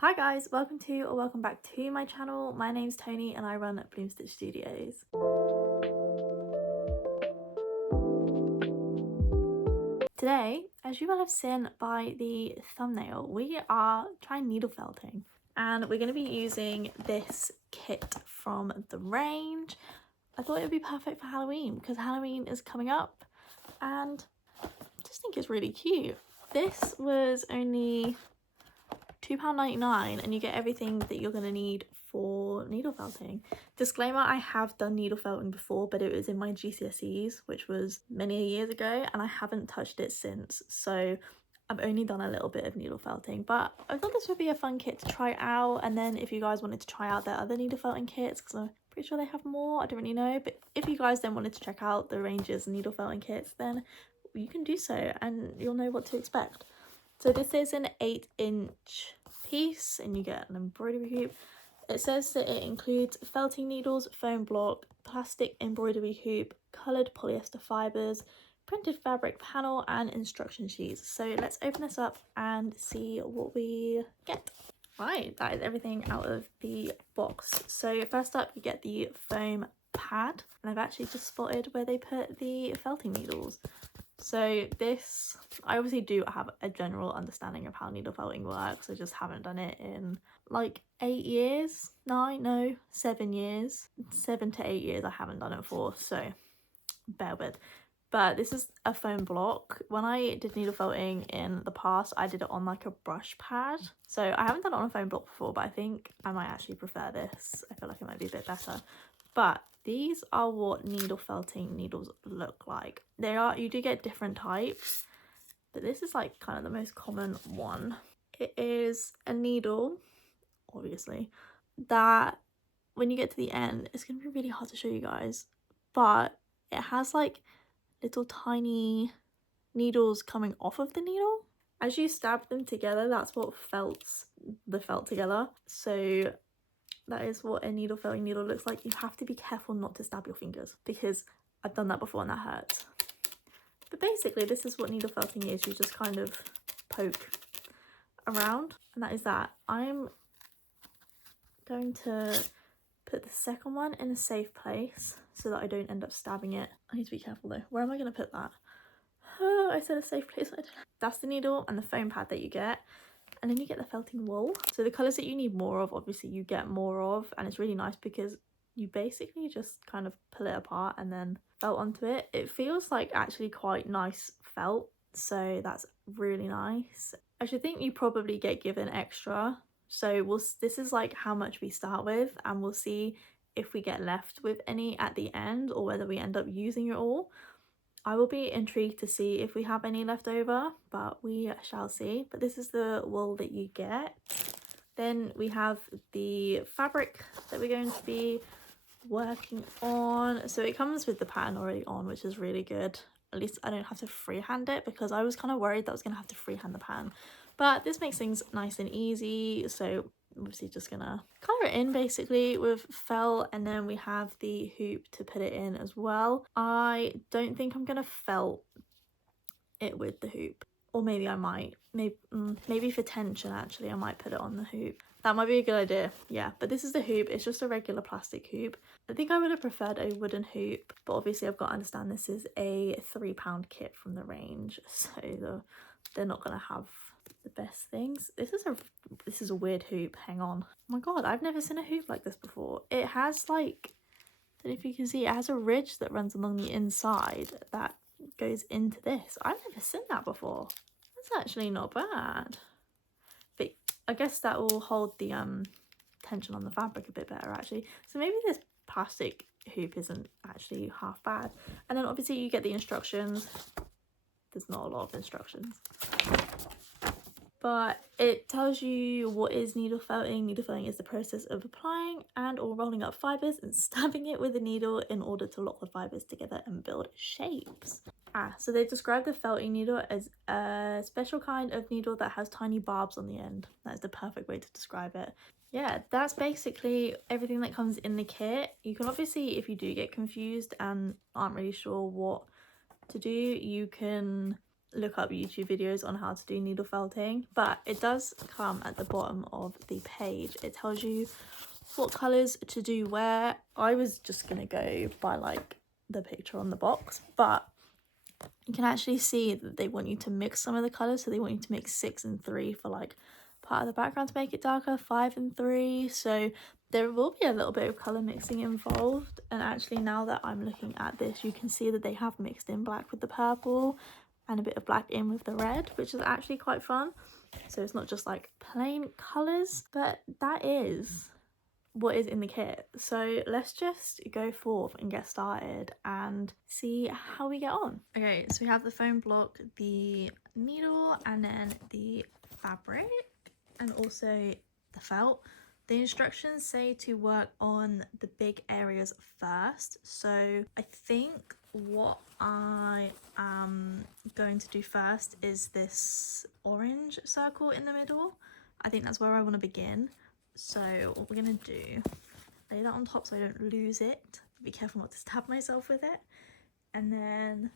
Hi guys, welcome to or welcome back to my channel. My name's Tony and I run Bloomstitch Studios. Today, as you will have seen by the thumbnail, we are trying needle felting and we're going to be using this kit from the range. I thought it would be perfect for Halloween because Halloween is coming up and I just think it's really cute. This was only £2.99 and you get everything that you're going to need for needle felting. Disclaimer, I have done needle felting before, but it was in my GCSEs, which was many years ago, and I haven't touched it since, so I've only done a little bit of needle felting. But I thought this would be a fun kit to try out, and then if you guys wanted to try out their other needle felting kits, because I'm pretty sure they have more, I don't really know, but if you guys then wanted to check out the range's needle felting kits, then you can do so and you'll know what to expect. So this is an 8-inch piece and you get an embroidery hoop. It says that it includes felting needles, foam block, plastic embroidery hoop, coloured polyester fibres, printed fabric panel and instruction sheets. So let's open this up and see what we get. Right, that is everything out of the box. So first up you get the foam pad, and I've actually just spotted where they put the felting needles. So this, I obviously do have a general understanding of how needle felting works. I just haven't done it in like 8 years. 7 years. 7 to 8 years I haven't done it for, so bear with. But this is a foam block. When I did needle felting in the past, I did it on like a brush pad. So I haven't done it on a foam block before, but I think I might actually prefer this. I feel like it might be a bit better. But these are what needle felting needles look like. You do get different types, but this is like kind of the most common one. It is a needle, obviously, that when you get to the end, it's going to be really hard to show you guys, but it has like little tiny needles coming off of the needle. As you stab them together, that's what felts the felt together. So that is what a needle felting needle looks like. You have to be careful not to stab your fingers because I've done that before and that hurts. But basically this is what needle felting is. You just kind of poke around and that is that. I'm going to put the second one in a safe place so that I don't end up stabbing it. I need to be careful though. Where am I going to put that? Oh, I said a safe place. That's the needle and the foam pad that you get. And then you get the felting wool. So the colours that you need more of, obviously you get more of, and it's really nice because you basically just kind of pull it apart and then felt onto it. It feels like actually quite nice felt, so that's really nice. I should think you probably get given extra, so this is like how much we start with, and we'll see if we get left with any at the end or whether we end up using it all. I will be intrigued to see if we have any left over, but we shall see. But this is the wool that you get. Then we have the fabric that we're going to be working on. So it comes with the pattern already on, which is really good. At least I don't have to freehand it because I was kind of worried that I was going to have to freehand the pattern. But this makes things nice and easy. So obviously just gonna color it in basically with felt, and then we have the hoop to put it in as well. I don't think I'm gonna felt it with the hoop, or maybe I might. Maybe for tension actually I might put it on the hoop. That might be a good idea. Yeah, but this is the hoop. It's just a regular plastic hoop. I think I would have preferred a wooden hoop, but obviously I've got to understand this is a £3 kit from the range, so they're not gonna have the best things. This is a weird hoop. Hang on. Oh my god, I've never seen a hoop like this before. It has like, I don't know if you can see, it has a ridge that runs along the inside that goes into this. I've never seen that before. That's actually not bad. But I guess that will hold the tension on the fabric a bit better actually. So maybe this plastic hoop isn't actually half bad. And then obviously you get the instructions. There's not a lot of instructions, but it tells you what is needle felting. Needle felting is the process of applying and or rolling up fibres and stabbing it with a needle in order to lock the fibres together and build shapes. So they describe the felting needle as a special kind of needle that has tiny barbs on the end. That is the perfect way to describe it. Yeah, that's basically everything that comes in the kit. You can obviously, if you do get confused and aren't really sure what to do, you can look up YouTube videos on how to do needle felting, but it does come at the bottom of the page. It tells you what colours to do where. I was just gonna go by like the picture on the box, but you can actually see that they want you to mix some of the colours. So they want you to mix 6 and 3 for like part of the background to make it darker, 5 and 3. So there will be a little bit of colour mixing involved. And actually now that I'm looking at this, you can see that they have mixed in black with the purple and a bit of black in with the red, which is actually quite fun. So it's not just like plain colours, but that is what is in the kit. So let's just go forth and get started and see how we get on. Okay, so we have the foam block, the needle, and then the fabric, and also the felt. The instructions say to work on the big areas first, so I think what I am going to do first is this orange circle in the middle. I think that's where I want to begin. So what we're gonna do, lay that on top so I don't lose it, be careful not to stab myself with it, and then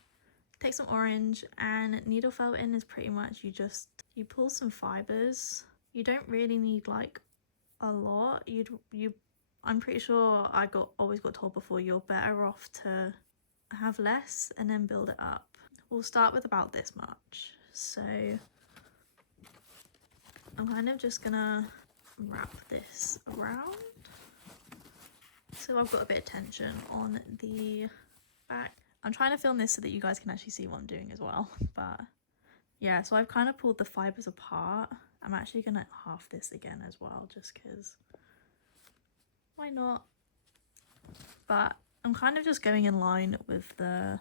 take some orange. And needle felting is pretty much you pull some fibers. You don't really need like a lot. I'm pretty sure I always got told before, you're better off to have less and then build it up. We'll start with about this much. So I'm kind of just gonna wrap this around. So I've got a bit of tension on the back. I'm trying to film this so that you guys can actually see what I'm doing as well. But yeah, so I've kind of pulled the fibers apart. I'm actually gonna half this again as well, just because why not? But I'm kind of just going in line with the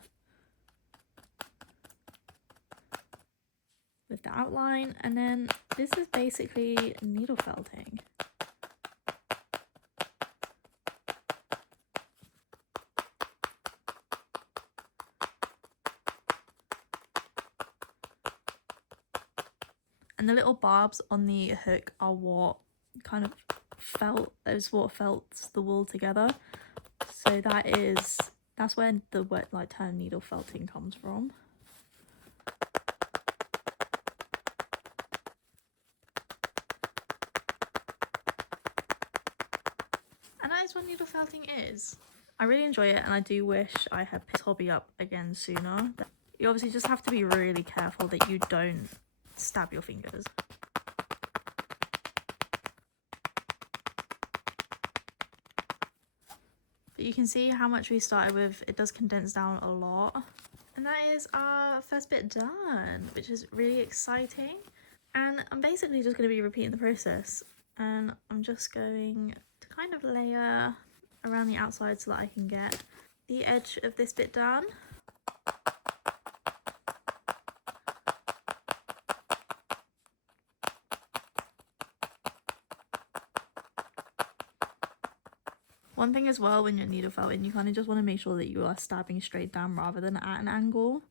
outline, and then this is basically needle felting. And the little barbs on the hook are what kind of what felts the wool together. So that's where the word like term needle felting comes from. And that is what needle felting is. I really enjoy it, and I do wish I had picked this hobby up again sooner. You obviously just have to be really careful that you don't stab your fingers. But you can see how much we started with. It does condense down a lot. And that is our first bit done, which is really exciting. And I'm basically just going to be repeating the process. And I'm just going to kind of layer around the outside so that I can get the edge of this bit done. One thing as well, when you're needle felting, you kind of just want to make sure that you are stabbing straight down rather than at an angle.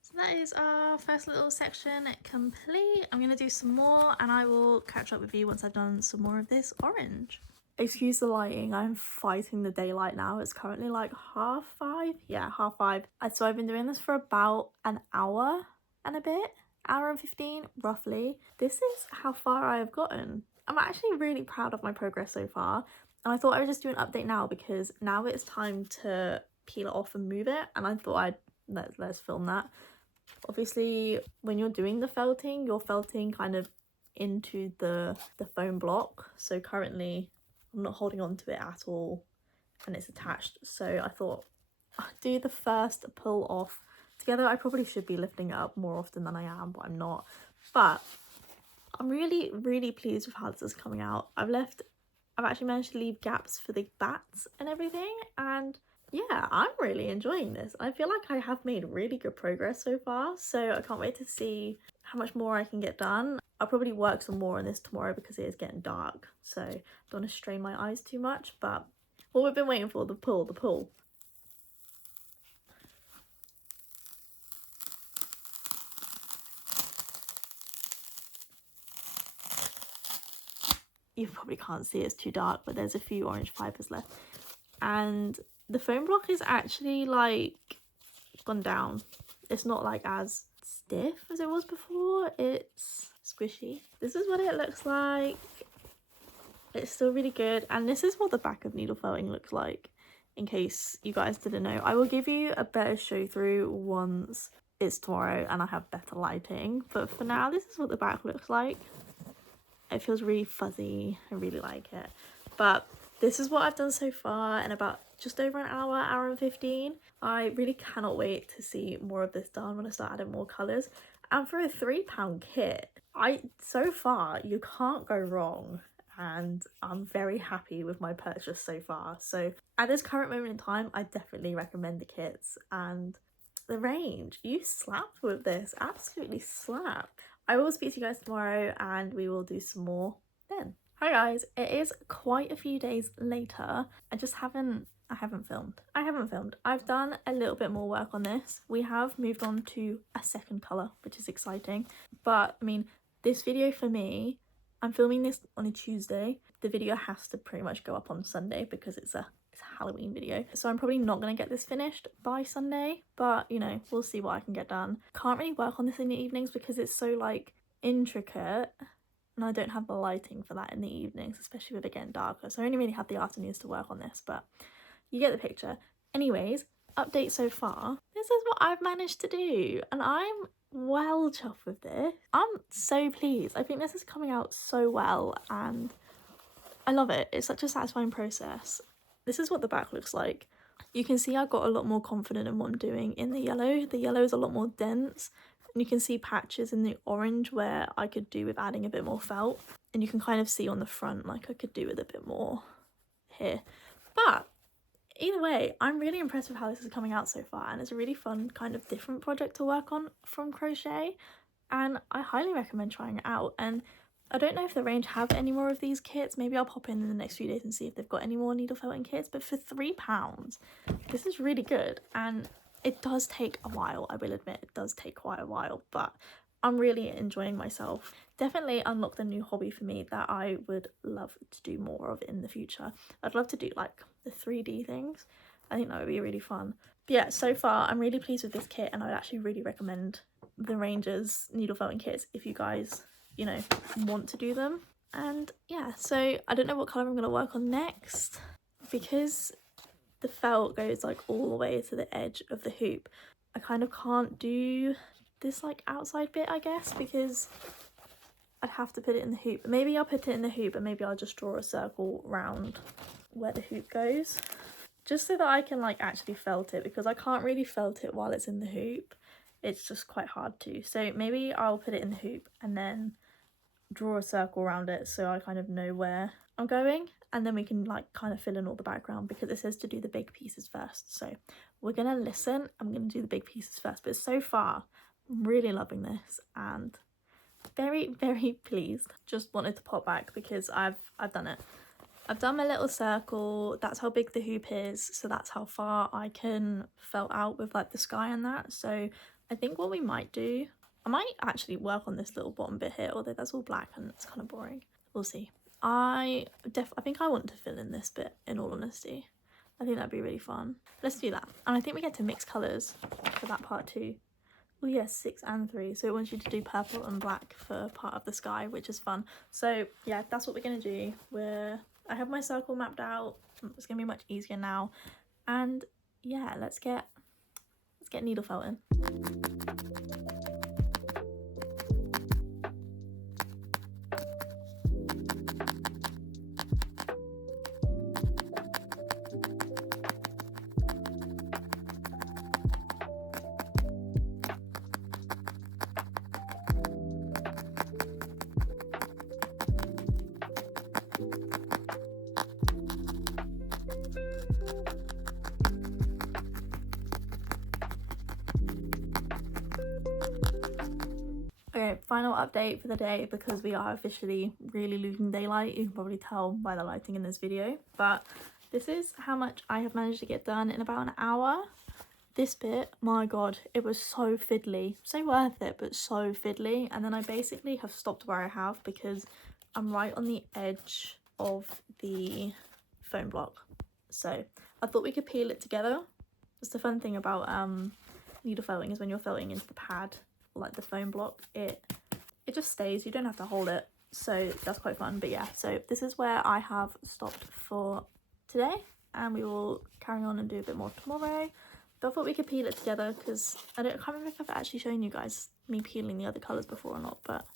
So that is our first little section complete. I'm going to do some more and I will catch up with you once I've done some more of this orange. Excuse the lighting, I'm fighting the daylight now. It's currently like 5:30. Yeah, 5:30. So I've been doing this for about an hour and a bit. Hour and 15 roughly. This is how far I have gotten. I'm actually really proud of my progress so far, and I thought I would just do an update now because now it's time to peel it off and move it, and I thought let's film that. Obviously when you're doing the felting, you're felting kind of into the foam block, so currently I'm not holding on to it at all and it's attached, so I thought I'd do the first pull off together. I probably should be lifting it up more often than I am, but I'm not. But I'm really pleased with how this is coming out. I've actually managed to leave gaps for the bats and everything, and yeah, I'm really enjoying this. I feel like I have made really good progress so far, so I can't wait to see how much more I can get done. I'll probably work some more on this tomorrow because it is getting dark, so I don't want to strain my eyes too much. But what we've been waiting for, the pull. You probably can't see, it's too dark, but there's a few orange fibers left, and the foam block is actually like gone down. It's not like as stiff as it was before. It's squishy. This is what it looks like. It's still really good, and this is what the back of needle felting looks like, in case you guys didn't know. I will give you a better show through once it's tomorrow and I have better lighting, but for now this is what the back looks like. It feels really fuzzy. I really like it. But this is what I've done so far in about just over an hour and 15. I really cannot wait to see more of this done when I start adding more colours. And for a £3 kit, so far you can't go wrong, and I'm very happy with my purchase so far. So at this current moment in time, I definitely recommend the kits, and the range, you slap with this, absolutely slap. I will speak to you guys tomorrow and we will do some more then. Hi guys, it is quite a few days later. I haven't filmed. I've done a little bit more work on this. We have moved on to a second colour, which is exciting. But I mean, this video for me, I'm filming this on a Tuesday. The video has to pretty much go up on Sunday because it's a Halloween video. So I'm probably not going to get this finished by Sunday, but you know, we'll see what I can get done. Can't really work on this in the evenings because it's so like intricate and I don't have the lighting for that in the evenings, especially with it getting darker. So I only really have the afternoons to work on this, but you get the picture. Anyways, update so far. This is what I've managed to do and I'm well chuffed with this. I'm so pleased. I think this is coming out so well and I love it. It's such a satisfying process. This is what the back looks like. You can see I got a lot more confident in what I'm doing in the yellow. The yellow is a lot more dense. And you can see patches in the orange where I could do with adding a bit more felt. And you can kind of see on the front like I could do with a bit more here. But either way, I'm really impressed with how this is coming out so far. And it's a really fun kind of different project to work on from crochet. And I highly recommend trying it out. And I don't know if the range have any more of these kits. Maybe I'll pop in the next few days and see if they've got any more needle felting kits. But for £3, this is really good. And it does take a while, I will admit. It does take quite a while, but I'm really enjoying myself. Definitely unlocked a new hobby for me that I would love to do more of in the future. I'd love to do like the 3D things. I think that would be really fun. But yeah, so far I'm really pleased with this kit and I would actually really recommend the Rangers needle felting kits if you guys, you know, want to do them. And yeah, so I don't know what colour I'm going to work on next because the felt goes like all the way to the edge of the hoop. I kind of can't do this like outside bit, I guess, because I'd have to put it in the hoop. Maybe I'll put it in the hoop and maybe I'll just draw a circle round where the hoop goes, just so that I can like actually felt it, because I can't really felt it while it's in the hoop. It's just quite hard to. So maybe I'll put it in the hoop and then draw a circle around it so I kind of know where I'm going, and then we can like kind of fill in all the background, because it says to do the big pieces first. So we're gonna listen. I'm gonna do the big pieces first, but so far I'm really loving this and very, very pleased. Just wanted to pop back because I've done it. I've done my little circle. That's how big the hoop is, so that's how far I can felt out with like the sky and that. So I think what we might do, I might actually work on this little bottom bit here, although that's all black and it's kind of boring. We'll see. I think I want to fill in this bit, in all honesty. I think that'd be really fun. Let's do that. And I think we get to mix colours for that part too. Oh yes, 6 and 3. So it wants you to do purple and black for part of the sky, which is fun. So yeah, that's what we're gonna do. I have my circle mapped out. It's gonna be much easier now. And yeah, let's get needle felting. Okay, final update for the day, because we are officially really losing daylight. You can probably tell by the lighting in this video, but this is how much I have managed to get done in about an hour. This bit, my god, it was so fiddly. So worth it, but so fiddly. And then I basically have stopped where I have because I'm right on the edge of the foam block. So I thought we could peel it together. That's the fun thing about needle felting, is when you're felting into the pad, like the foam block, it just stays. You don't have to hold it, so that's quite fun. But yeah, so this is where I have stopped for today, and we will carry on and do a bit more tomorrow. But I thought we could peel it together because I can't remember if I've actually shown you guys me peeling the other colours before or not, but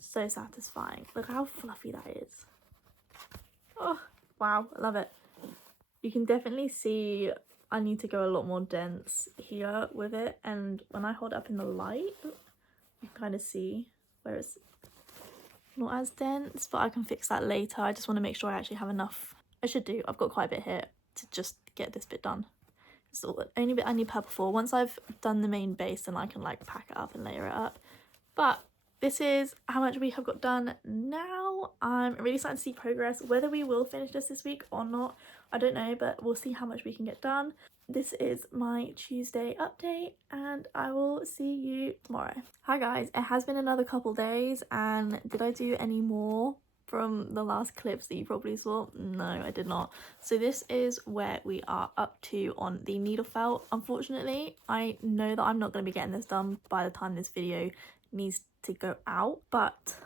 so satisfying. Look how fluffy that is. Oh wow, I love it. You can definitely see I need to go a lot more dense here with it, and when I hold it up in the light you can kind of see where it's not as dense, but I can fix that later. I just want to make sure I actually have enough. I should do. I've got quite a bit here to just get this bit done. It's the only bit I need purple for. Once I've done the main base, then I can like pack it up and layer it up. But this is how much we have got done now. I'm really starting to see progress. Whether we will finish this week or not, I don't know, but we'll see how much we can get done. This is my Tuesday update, and I will see you tomorrow. Hi guys, it has been another couple days, and did I do any more from the last clips that you probably saw? No, I did not. So this is where we are up to on the needle felt. Unfortunately, I know that I'm not going to be getting this done by the time this video needs to go out, but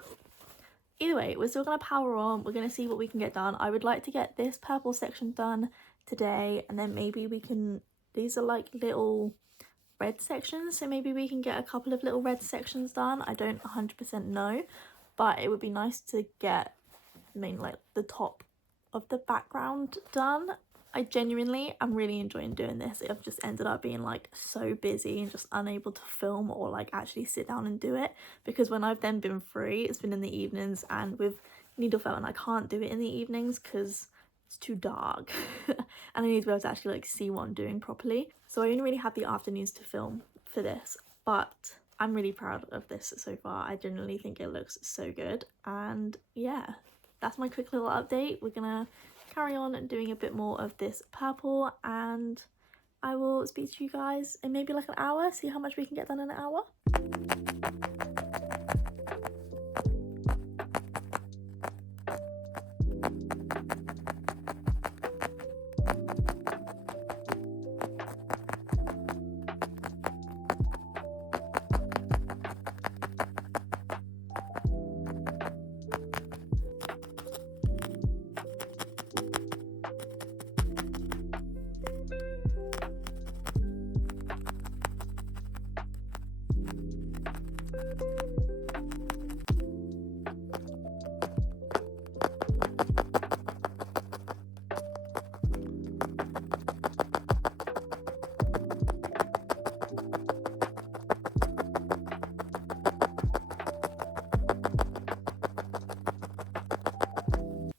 either way, we're still going to power on. We're going to see what we can get done. I would like to get this purple section done today, and then maybe we can, these are like little red sections, so maybe we can get a couple of little red sections done. I don't 100% know, but it would be nice to get, I mean, like the top of the background done. I genuinely am really enjoying doing this. I've just ended up being like so busy and just unable to film or like actually sit down and do it, because when I've then been free, it's been in the evenings, and with needle felt, and I can't do it in the evenings because it's too dark and I need to be able to actually like see what I'm doing properly. So I only really have the afternoons to film for this, but I'm really proud of this so far. I genuinely think it looks so good, and yeah, that's my quick little update. We're gonna carry on doing a bit more of this purple, and I will speak to you guys in maybe like an hour, see how much we can get done in an hour.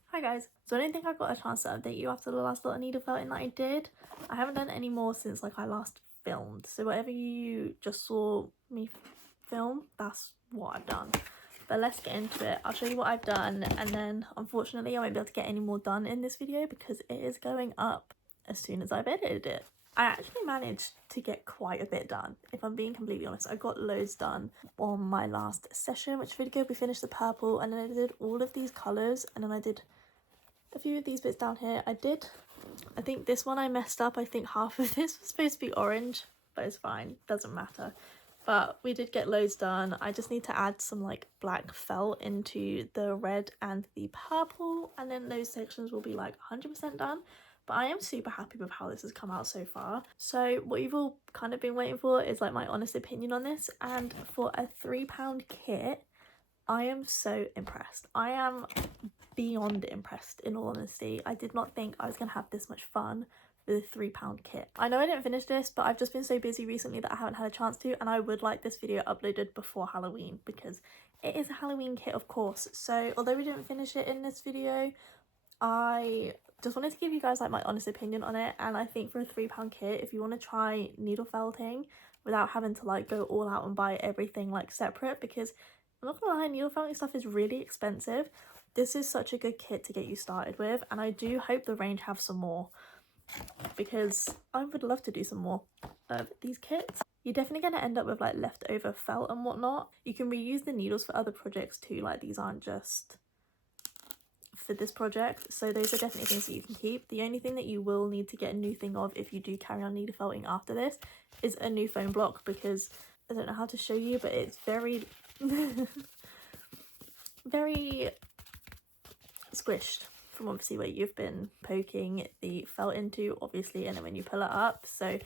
Hi guys, so I don't think I got a chance to update you after the last lot of needle felting that I did. I haven't done any more since like I last filmed, so whatever you just saw me film, that's what I've done. But let's get into it. I'll show you what I've done, and then unfortunately I won't be able to get any more done in this video because it is going up as soon as I've edited it. I actually managed to get quite a bit done, if I'm being completely honest. I got loads done on my last session, which video we finished the purple, and then I did all of these colours, and then I did a few of these bits down here. I think this one I messed up. I think half of this was supposed to be orange, but it's fine, doesn't matter. But we did get loads done. I just need to add some like black felt into the red and the purple, and then those sections will be like 100% done. But I am super happy with how this has come out so far. So what you've all kind of been waiting for is like my honest opinion on this, and for a £3 kit, I am so impressed. I am beyond impressed, in all honesty. I did not think I was going to have this much fun with a £3 kit. I know I didn't finish this, but I've just been so busy recently that I haven't had a chance to, and I would like this video uploaded before Halloween because it is a Halloween kit, of course. So although we didn't finish it in this video, I just wanted to give you guys like my honest opinion on it. And I think for a £3 kit, if you want to try needle felting without having to like go all out and buy everything like separate, because I'm not gonna lie, needle felting stuff is really expensive, this is such a good kit to get you started with, and I do hope the range have some more. because I would love to do some more of these kits. You're definitely going to end up with like leftover felt and whatnot. You can reuse the needles for other projects too, like these aren't just for this project, so those are definitely things that you can keep. The only thing that you will need to get a new thing of if you do carry on needle felting after this is a new foam block, because I don't know how to show you, but it's very very squished from obviously where you've been poking the felt into, obviously, and then when you pull it up. So,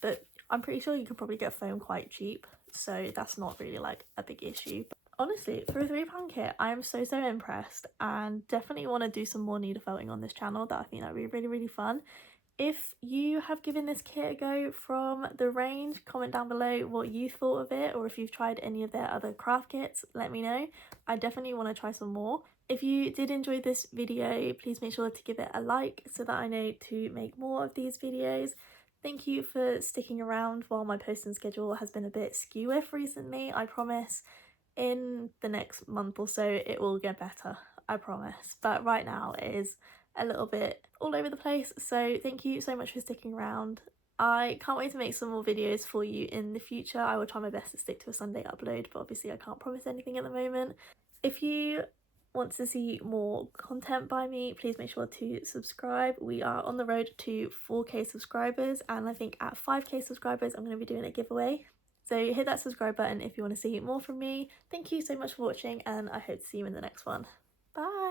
but I'm pretty sure you can probably get foam quite cheap, so that's not really like a big issue. But honestly, for a £3 kit, I am so impressed, and definitely want to do some more needle felting on this channel. That I think that would be really fun. If you have given this kit a go from the range, comment down below what you thought of it, or if you've tried any of their other craft kits, let me know. I definitely want to try some more. If you did enjoy this video, please make sure to give it a like so that I know to make more of these videos. Thank you for sticking around while my posting schedule has been a bit skew recently. I promise in the next month or so it will get better, I promise. But right now it is a little bit all over the place, so thank you so much for sticking around. I can't wait to make some more videos for you in the future. I will try my best to stick to a Sunday upload, but obviously I can't promise anything at the moment. If you want to see more content by me, please make sure to subscribe. We are on the road to 4k subscribers, and I think at 5k subscribers I'm going to be doing a giveaway. So hit that subscribe button if you want to see more from me. Thank you so much for watching, and I hope to see you in the next one. Bye!